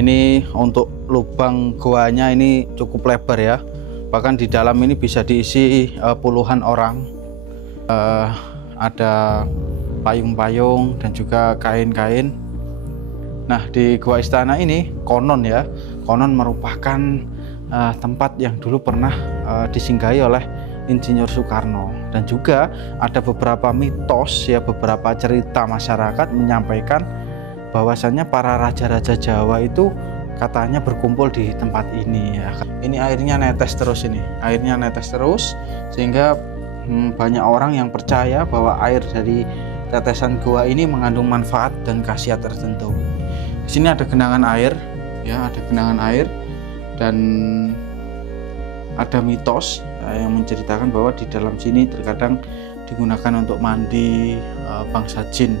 Ini untuk lubang goanya ini cukup lebar ya, bahkan di dalam ini bisa diisi puluhan orang. Ada payung-payung dan juga kain-kain. Nah, di Gua Istana ini konon merupakan tempat yang dulu pernah disinggahi oleh Insinyur Soekarno, dan juga ada beberapa mitos ya, beberapa cerita masyarakat menyampaikan bahwasannya para raja-raja Jawa itu katanya berkumpul di tempat ini ya. Ini airnya netes terus, sehingga banyak orang yang percaya bahwa air dari tetesan gua ini mengandung manfaat dan khasiat tertentu. Di sini ada genangan air ya, dan ada mitos yang menceritakan bahwa di dalam sini terkadang digunakan untuk mandi bangsa jin.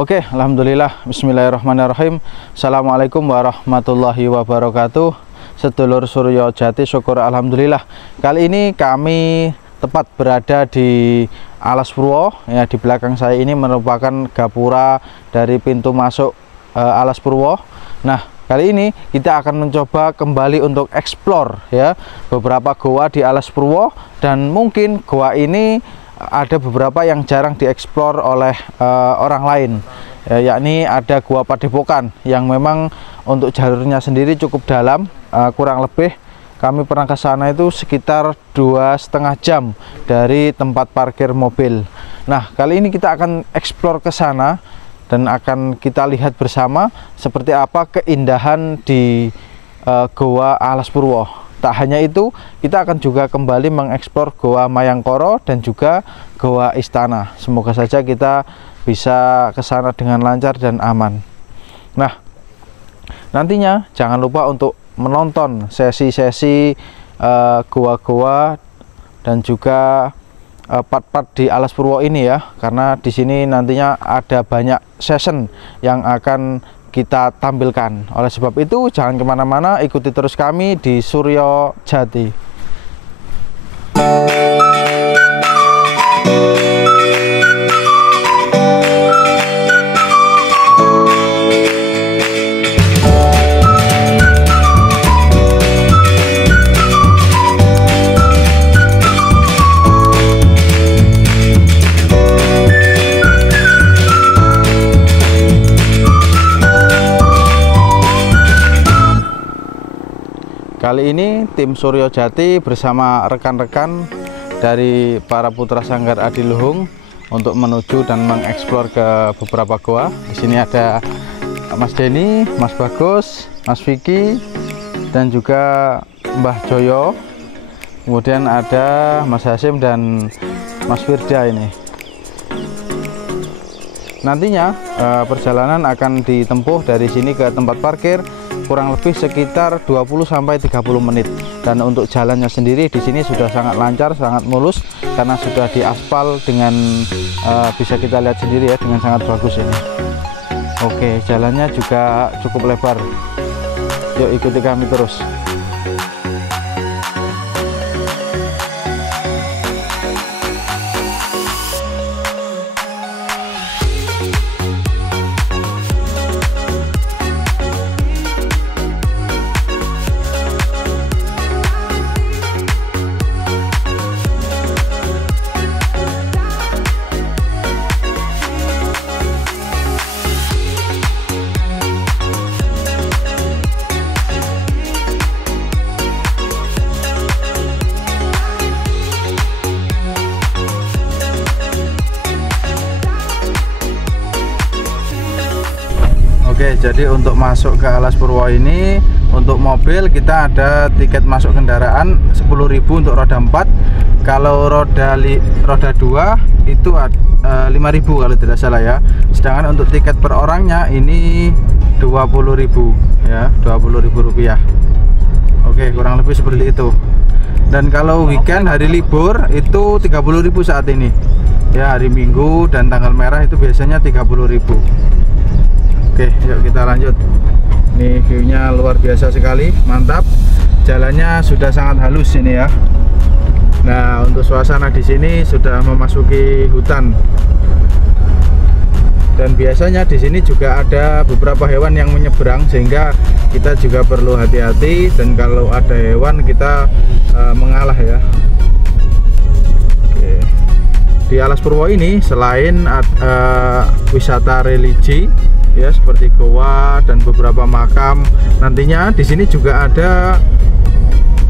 Oke, alhamdulillah, bismillahirrahmanirrahim. Assalamualaikum warahmatullahi wabarakatuh. Sedulur Suryo Jati, syukur alhamdulillah. Kali ini kami tepat berada di Alas Purwo ya. Di belakang saya ini merupakan gapura dari pintu masuk Alas Purwo. Nah, kali ini kita akan mencoba kembali untuk explore ya beberapa goa di Alas Purwo, dan mungkin goa ini ada beberapa yang jarang dieksplor oleh orang lain ya, yakni ada Gua Padepokan yang memang untuk jalurnya sendiri cukup dalam, kurang lebih kami pernah ke sana itu sekitar 2,5 jam dari tempat parkir mobil. Nah, kali ini kita akan eksplor ke sana dan akan kita lihat bersama seperti apa keindahan di Goa Alas Purwo. Tak hanya itu, kita akan juga kembali mengeksplor Goa Mayangkoro dan juga Goa Istana. Semoga saja kita bisa ke sana dengan lancar dan aman. Nah, nantinya jangan lupa untuk menonton sesi-sesi goa-goa dan juga part-part di Alas Purwo ini ya, karena di sini nantinya ada banyak session yang akan kita tampilkan. Oleh sebab itu jangan kemana-mana, ikuti terus kami di Suryo Jati. Kali ini tim Suryo Jati bersama rekan-rekan dari para putra Sanggar Adiluhung untuk menuju dan mengeksplor ke beberapa goa. Di sini ada Mas Denny, Mas Bagus, Mas Vicky, dan juga Mbah Joyo. Kemudian ada Mas Hasim dan Mas Firda ini. Nantinya perjalanan akan ditempuh dari sini ke tempat parkir kurang lebih sekitar 20-30 menit, dan untuk jalannya sendiri di sini sudah sangat lancar, sangat mulus karena sudah diaspal dengan bisa kita lihat sendiri ya, dengan sangat bagus ini. Oke, jalannya juga cukup lebar. Yuk ikuti kami terus. Oke, jadi untuk masuk ke Alas Purwo ini, untuk mobil kita ada tiket masuk kendaraan 10.000 untuk roda 4. Kalau roda 2 itu 5.000 kalau tidak salah ya. Sedangkan untuk tiket per orangnya ini 20.000 ya, 20.000 rupiah. Oke, kurang lebih seperti itu. Dan kalau weekend hari libur itu 30.000 saat ini. Ya, hari Minggu dan tanggal merah itu biasanya 30.000. Oke, yuk kita lanjut. Nih view-nya luar biasa sekali, mantap. Jalannya sudah sangat halus ini ya. Nah, untuk suasana di sini sudah memasuki hutan. Dan biasanya di sini juga ada beberapa hewan yang menyeberang, sehingga kita juga perlu hati-hati. Dan kalau ada hewan kita mengalah ya. Oke. Di Alas Purwo ini selain wisata religi ya, seperti goa dan beberapa makam, nantinya di sini juga ada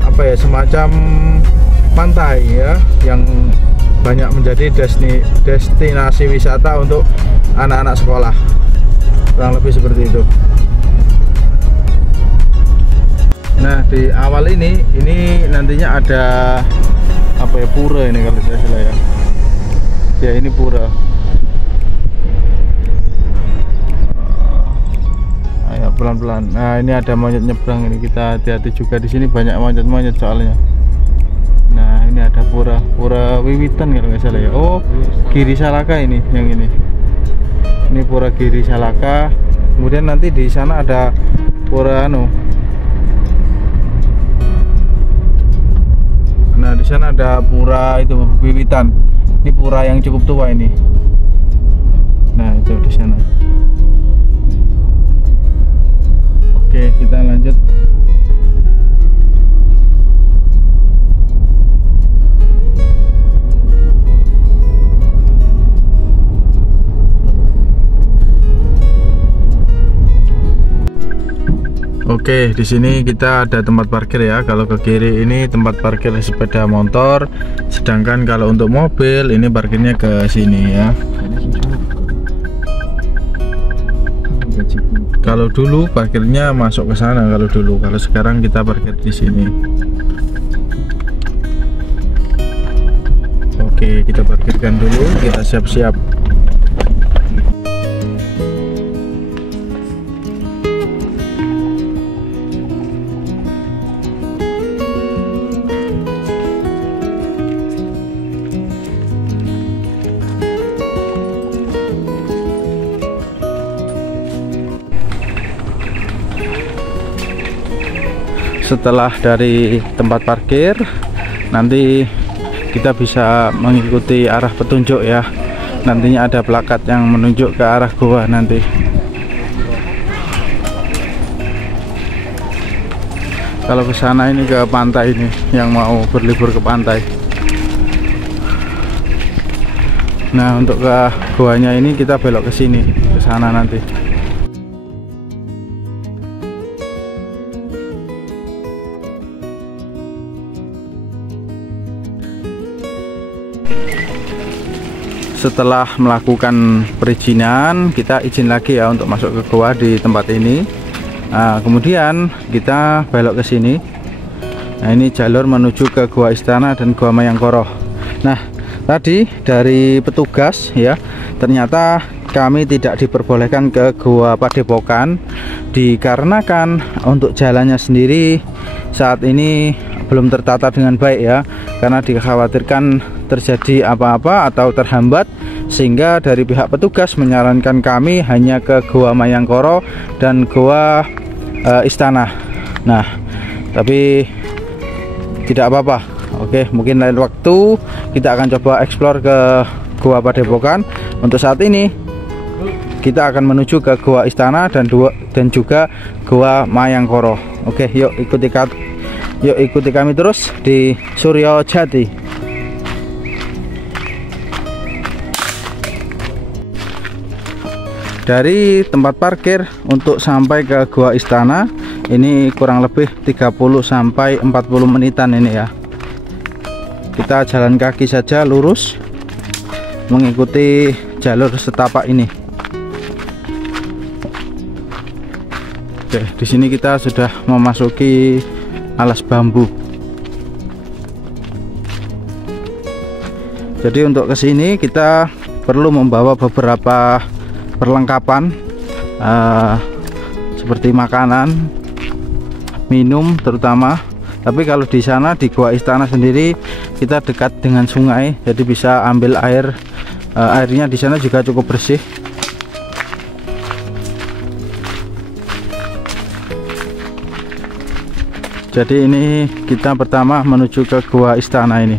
apa ya, semacam pantai ya, yang banyak menjadi destinasi wisata untuk anak-anak sekolah, kurang lebih seperti itu. Nah, di awal ini nantinya ada apa ya, pura ini kalau tidak salah ya. Ya, ini pura. Ayo pelan-pelan. Nah, ini ada monyet nyebrang, ini kita hati-hati juga. Di sini banyak monyet-monyet soalnya. Nah, ini ada pura Wiwitan kalau nggak salah ya. Oh, Giri Salaka ini, yang ini. Ini pura Giri Salaka. Kemudian nanti di sana ada pura Nah, di sana ada pura itu Wiwitan. Ini pura yang cukup tua ini. Nah, itu di sana. Oke, kita lanjut. Oke, di sini kita ada tempat parkir ya. Kalau ke kiri ini tempat parkir sepeda motor, sedangkan kalau untuk mobil ini parkirnya ke sini ya. Kalau dulu parkirnya masuk ke sana kalau sekarang kita parkir di sini. Oke, kita parkirkan dulu, kita siap-siap. Setelah dari tempat parkir, nanti kita bisa mengikuti arah petunjuk ya. Nantinya ada plakat yang menunjuk ke arah goa nanti. Kalau ke sana ini ke pantai ini, yang mau berlibur ke pantai. Nah, untuk ke goanya ini kita belok ke sini, ke sana nanti. Setelah melakukan perizinan, kita izin lagi ya untuk masuk ke goa di tempat ini. Nah, kemudian kita belok ke sini. Nah, ini jalur menuju ke Goa Istana dan Goa Mayangkoro. Nah, tadi dari petugas ya, ternyata kami tidak diperbolehkan ke Goa Padepokan dikarenakan untuk jalannya sendiri saat ini belum tertata dengan baik ya, karena dikhawatirkan terjadi apa-apa atau terhambat, sehingga dari pihak petugas menyarankan kami hanya ke Goa Mayangkoro dan Goa Istana. Nah, tapi tidak apa-apa. Oke, mungkin lain waktu kita akan coba eksplor ke Goa Padepokan. Untuk saat ini kita akan menuju ke Goa Istana dan juga Goa Mayangkoro. Oke, yuk ikuti kami terus di Suryo Jati. Dari tempat parkir untuk sampai ke Goa Istana ini kurang lebih 30 sampai 40 menitan ini ya. Kita jalan kaki saja lurus mengikuti jalur setapak ini. Oke, di sini kita sudah memasuki alas bambu. Jadi untuk kesini kita perlu membawa beberapa perlengkapan seperti makanan, minum terutama. Tapi kalau di sana di Goa Istana sendiri kita dekat dengan sungai, jadi bisa ambil air. Airnya di sana juga cukup bersih. Jadi ini kita pertama menuju ke Goa Istana ini.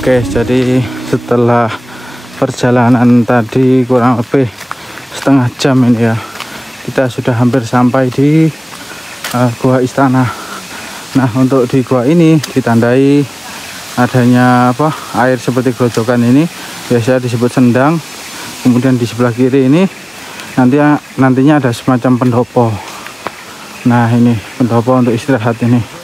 Oke, jadi setelah perjalanan tadi kurang lebih setengah jam ini ya, kita sudah hampir sampai di Goa Istana. Nah, untuk di gua ini ditandai adanya air seperti grojokan ini, biasa disebut sendang. Kemudian di sebelah kiri ini nantinya ada semacam pendopo. Nah, ini pendopo untuk istirahat ini.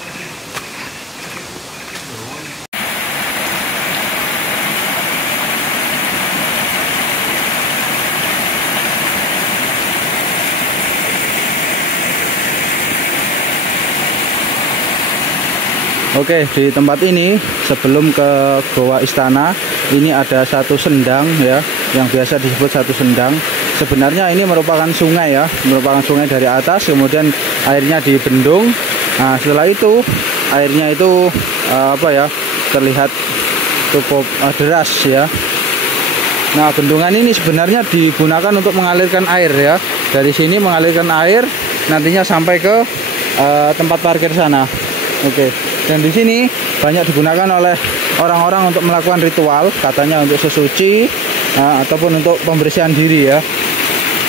Oke, di tempat ini sebelum ke Goa Istana ini ada satu sendang ya, yang biasa disebut satu sendang. Sebenarnya ini merupakan sungai ya, merupakan sungai dari atas, kemudian airnya dibendung. Nah, setelah itu airnya itu terlihat cukup deras ya. Nah, bendungan ini sebenarnya digunakan untuk mengalirkan air ya. Dari sini mengalirkan air nantinya sampai ke tempat parkir sana. Oke. Dan di sini banyak digunakan oleh orang-orang untuk melakukan ritual, katanya untuk sesuci ataupun untuk pembersihan diri ya.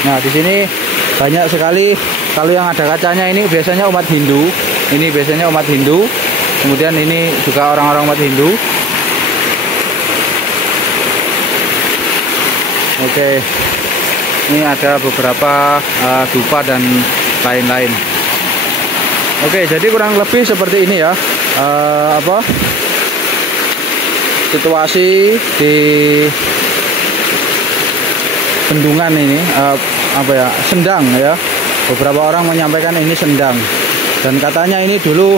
Nah, di sini banyak sekali, kalau yang ada kacanya ini biasanya umat Hindu. Ini biasanya umat Hindu. Kemudian ini juga orang-orang umat Hindu. Oke. Ini ada beberapa dupa dan lain-lain. Oke, jadi kurang lebih seperti ini ya. Situasi di bendungan ini sendang ya. Beberapa orang menyampaikan ini sendang, dan katanya ini dulu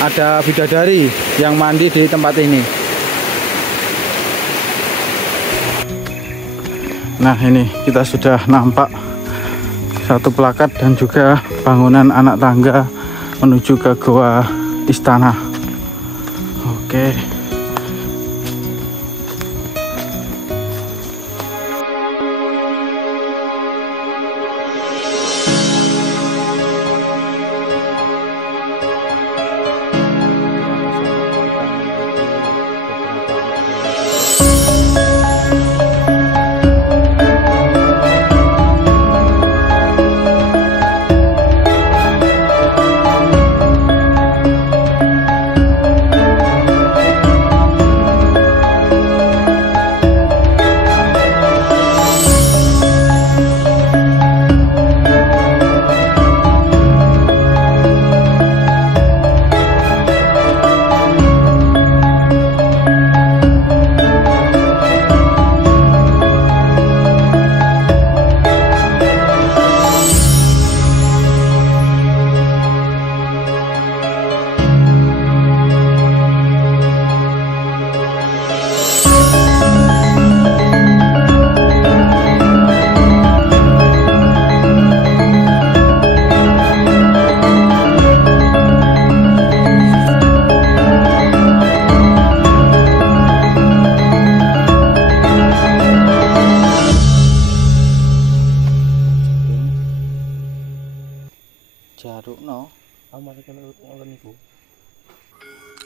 ada bidadari yang mandi di tempat ini. Nah, ini kita sudah nampak satu plakat dan juga bangunan anak tangga menuju ke Goa Istana. Oke.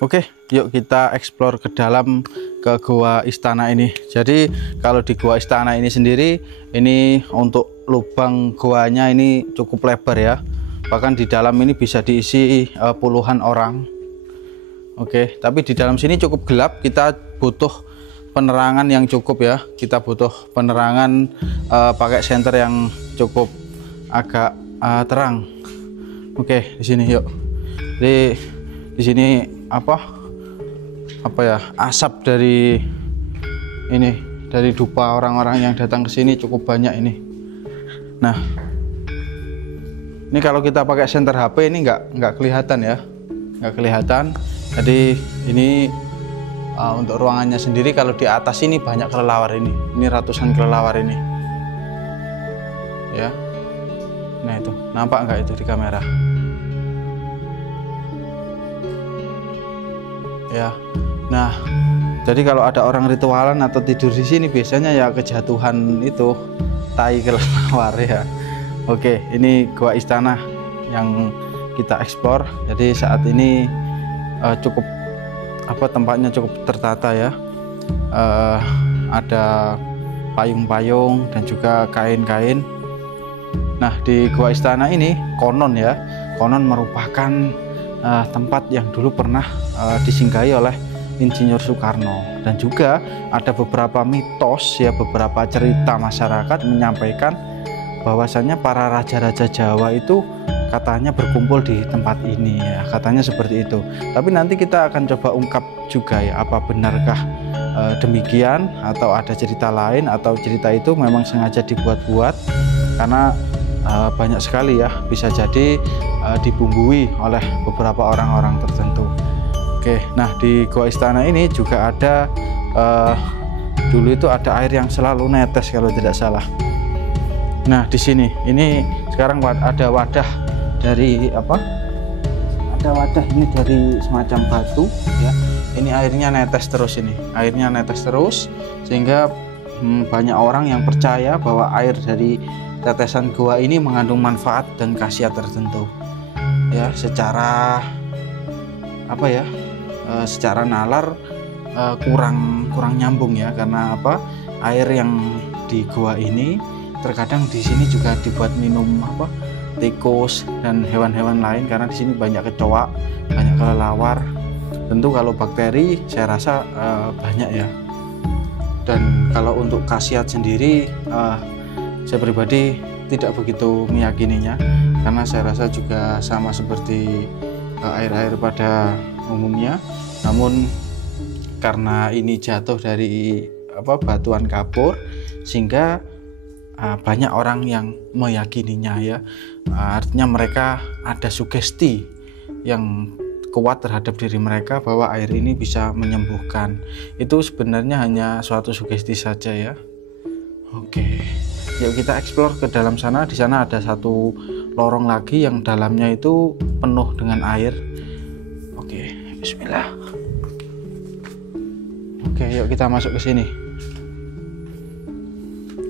Oke, yuk kita explore ke dalam ke gua istana ini. Jadi kalau di gua istana ini sendiri, ini untuk lubang guanya ini cukup lebar ya. Bahkan di dalam ini bisa diisi puluhan orang. Oke, tapi di dalam sini cukup gelap. Kita butuh penerangan yang cukup ya. Kita butuh penerangan pakai senter yang cukup agak terang. Oke, di sini yuk. Jadi di sini apa ya, asap dari ini, dari dupa orang-orang yang datang ke sini cukup banyak ini. Nah, ini kalau kita pakai senter HP ini nggak kelihatan ya, nggak kelihatan. Jadi ini untuk ruangannya sendiri, kalau di atas ini banyak kelelawar ini ratusan kelelawar ini ya. Nah itu nampak nggak itu di kamera ya. Nah, jadi kalau ada orang ritualan atau tidur di sini biasanya ya kejatuhan itu tai kelelawar ya. Oke, ini gua istana yang kita eksplor. Jadi saat ini cukup tempatnya cukup tertata ya. Ada payung-payung dan juga kain-kain. Nah, di gua istana ini konon merupakan tempat yang dulu pernah disinggahi oleh Insinyur Soekarno, dan juga ada beberapa mitos ya, beberapa cerita masyarakat menyampaikan bahwasannya para raja-raja Jawa itu katanya berkumpul di tempat ini ya, katanya seperti itu. Tapi nanti kita akan coba ungkap juga ya, apa benarkah demikian atau ada cerita lain, atau cerita itu memang sengaja dibuat-buat karena banyak sekali ya, bisa jadi dibumbui oleh beberapa orang-orang tertentu. Oke, nah di gua istana ini juga ada dulu itu ada air yang selalu netes kalau tidak salah. Nah di sini ini sekarang ada wadah dari apa? Ada wadah ini dari semacam batu ya. Ini airnya netes terus, ini airnya netes terus, sehingga banyak orang yang percaya bahwa air dari tetesan gua ini mengandung manfaat dan khasiat tertentu ya. Secara apa ya, secara nalar kurang nyambung ya, karena apa, air yang di gua ini terkadang di sini juga dibuat minum apa, tikus dan hewan-hewan lain, karena di sini banyak kecoa, banyak kelelawar. Tentu kalau bakteri saya rasa banyak ya. Dan kalau untuk khasiat sendiri saya pribadi tidak begitu meyakininya, karena saya rasa juga sama seperti air-air pada umumnya. Namun karena ini jatuh dari batuan kapur, sehingga banyak orang yang meyakininya ya. Artinya mereka ada sugesti yang kuat terhadap diri mereka bahwa air ini bisa menyembuhkan. Itu sebenarnya hanya suatu sugesti saja ya. Oke, yuk kita explore ke dalam sana. Di sana ada satu lorong lagi yang dalamnya itu penuh dengan air. Oke, bismillah. Oke, yuk kita masuk ke sini.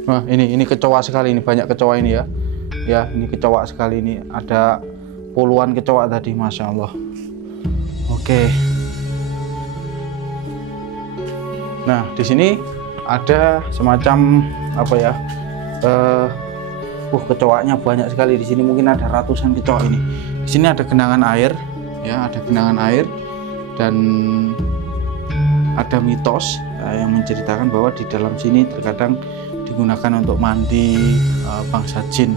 Wah, ini kecoa sekali, ini banyak kecoa ini ya. Ya, ini kecoa sekali ini. Ada puluhan kecoa tadi, masya Allah. Oke. Nah, di sini ada semacam apa ya? Kecoanya banyak sekali di sini. Mungkin ada ratusan kecoa ini. Di sini ada genangan air, ya, ada genangan air, dan ada mitos yang menceritakan bahwa di dalam sini terkadang digunakan untuk mandi bangsa jin.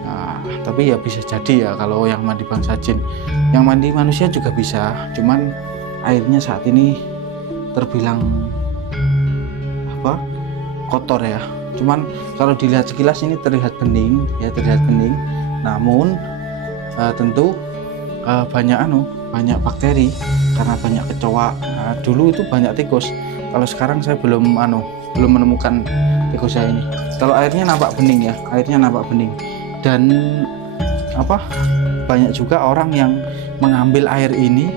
Nah, tapi ya bisa jadi ya kalau yang mandi bangsa jin, yang mandi manusia juga bisa. Cuman airnya saat ini terbilang kotor ya. Cuman kalau dilihat sekilas ini terlihat bening ya, terlihat bening. Namun tentu banyak bakteri karena banyak kecoa. Dulu itu banyak tikus. Kalau sekarang saya belum menemukan tikusnya ini. Kalau airnya nampak bening ya, airnya nampak bening. Dan banyak juga orang yang mengambil air ini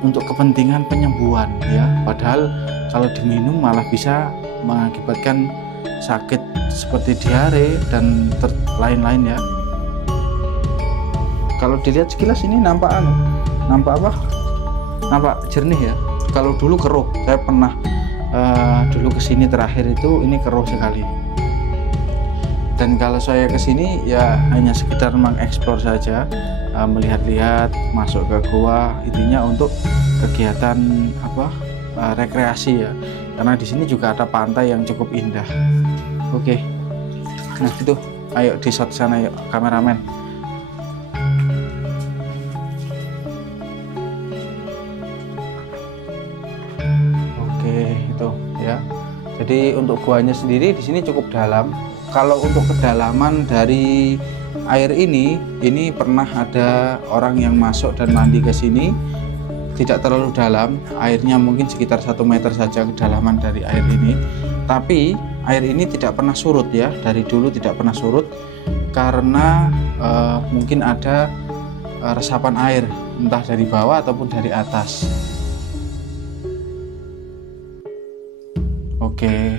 untuk kepentingan penyembuhan ya. Padahal kalau diminum malah bisa mengakibatkan sakit seperti diare dan lain-lain ya. Kalau dilihat sekilas ini nampak apa? Nampak jernih ya. Kalau dulu keruh, saya pernah dulu kesini terakhir itu ini keruh sekali. Dan kalau saya kesini ya hanya sekedar mengeksplor saja, melihat-lihat, masuk ke gua, intinya untuk kegiatan rekreasi ya. Karena di sini juga ada pantai yang cukup indah. Oke, nah itu, ayo di shot sana yuk kameramen. Oke, itu ya. Jadi untuk guanya sendiri di sini cukup dalam. Kalau untuk kedalaman dari air ini pernah ada orang yang masuk dan mandi ke sini, tidak terlalu dalam, airnya mungkin sekitar 1 meter saja kedalaman dari air ini. Tapi air ini tidak pernah surut ya, dari dulu tidak pernah surut karena mungkin ada resapan air entah dari bawah ataupun dari atas. Oke.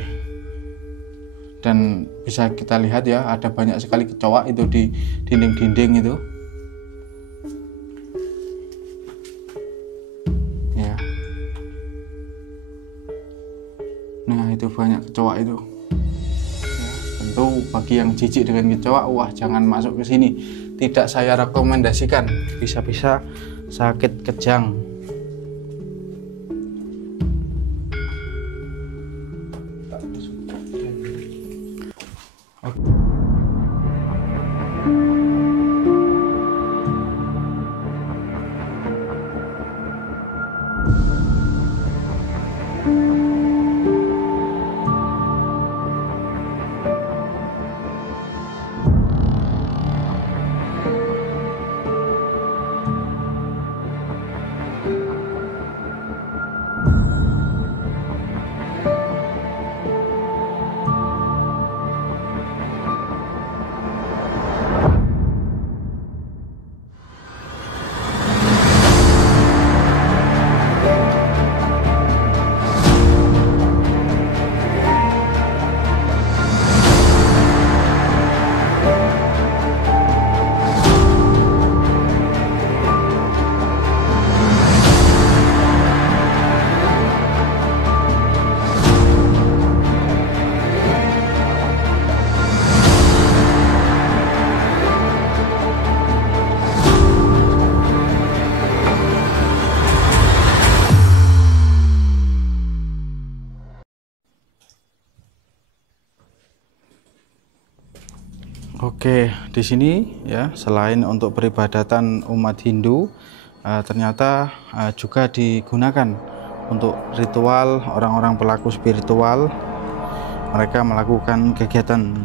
Dan bisa kita lihat ya, ada banyak sekali kecoa itu di dinding-dinding itu ya. Nah itu banyak kecoa itu ya. Tentu bagi yang jijik dengan kecoa, wah jangan masuk ke sini, tidak saya rekomendasikan, bisa-bisa sakit kejang. Oke, di sini ya selain untuk peribadatan umat Hindu, ternyata juga digunakan untuk ritual orang-orang pelaku spiritual. Mereka melakukan kegiatan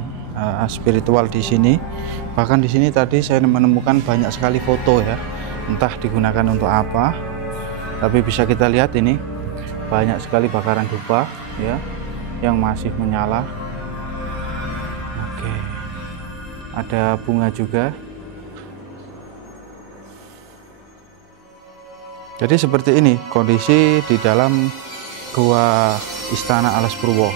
spiritual di sini. Bahkan di sini tadi saya menemukan banyak sekali foto ya, entah digunakan untuk apa. Tapi bisa kita lihat ini banyak sekali bakaran dupa ya yang masih menyala. Ada bunga juga. Jadi seperti ini kondisi di dalam Gua Istana Alas Purwo.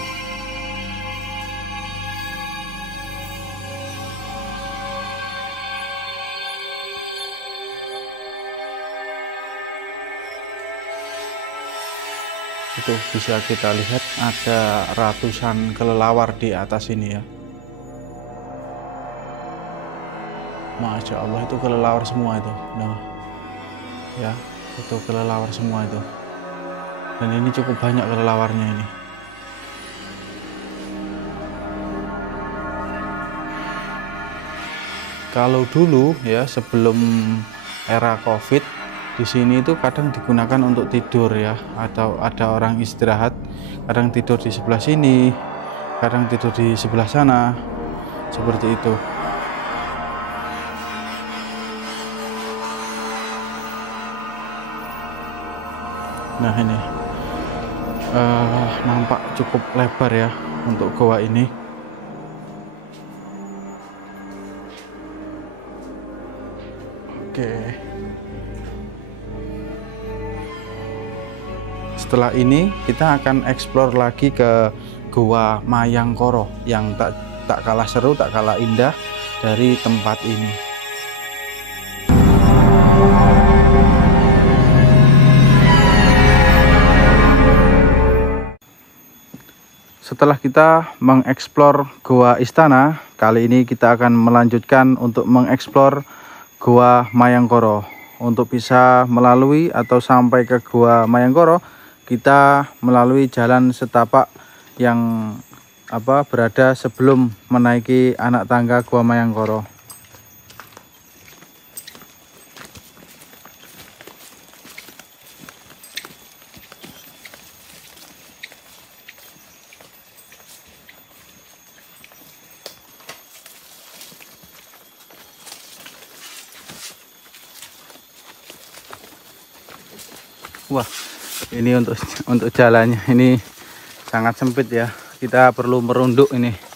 Itu bisa kita lihat ada ratusan kelelawar di atas ini ya. Masya Allah, itu kelelawar semua itu. Nah, ya, itu kelelawar semua itu. Dan ini cukup banyak kelelawarnya ini. Kalau dulu ya sebelum era COVID, di sini itu kadang digunakan untuk tidur ya, atau ada orang istirahat, kadang tidur di sebelah sini, kadang tidur di sebelah sana, seperti itu. Nah ini nampak cukup lebar ya untuk goa ini. Oke. Setelah ini kita akan eksplor lagi ke Goa Mayangkoro yang tak kalah seru, tak kalah indah dari tempat ini. setelah kita mengeksplor Goa Istana, kali ini kita akan melanjutkan untuk mengeksplor Goa Mayangkoro. Untuk bisa melalui atau sampai ke Goa Mayangkoro, kita melalui jalan setapak yang berada sebelum menaiki anak tangga Goa Mayangkoro. Wah, ini untuk jalannya ini sangat sempit ya. Kita perlu merunduk ini.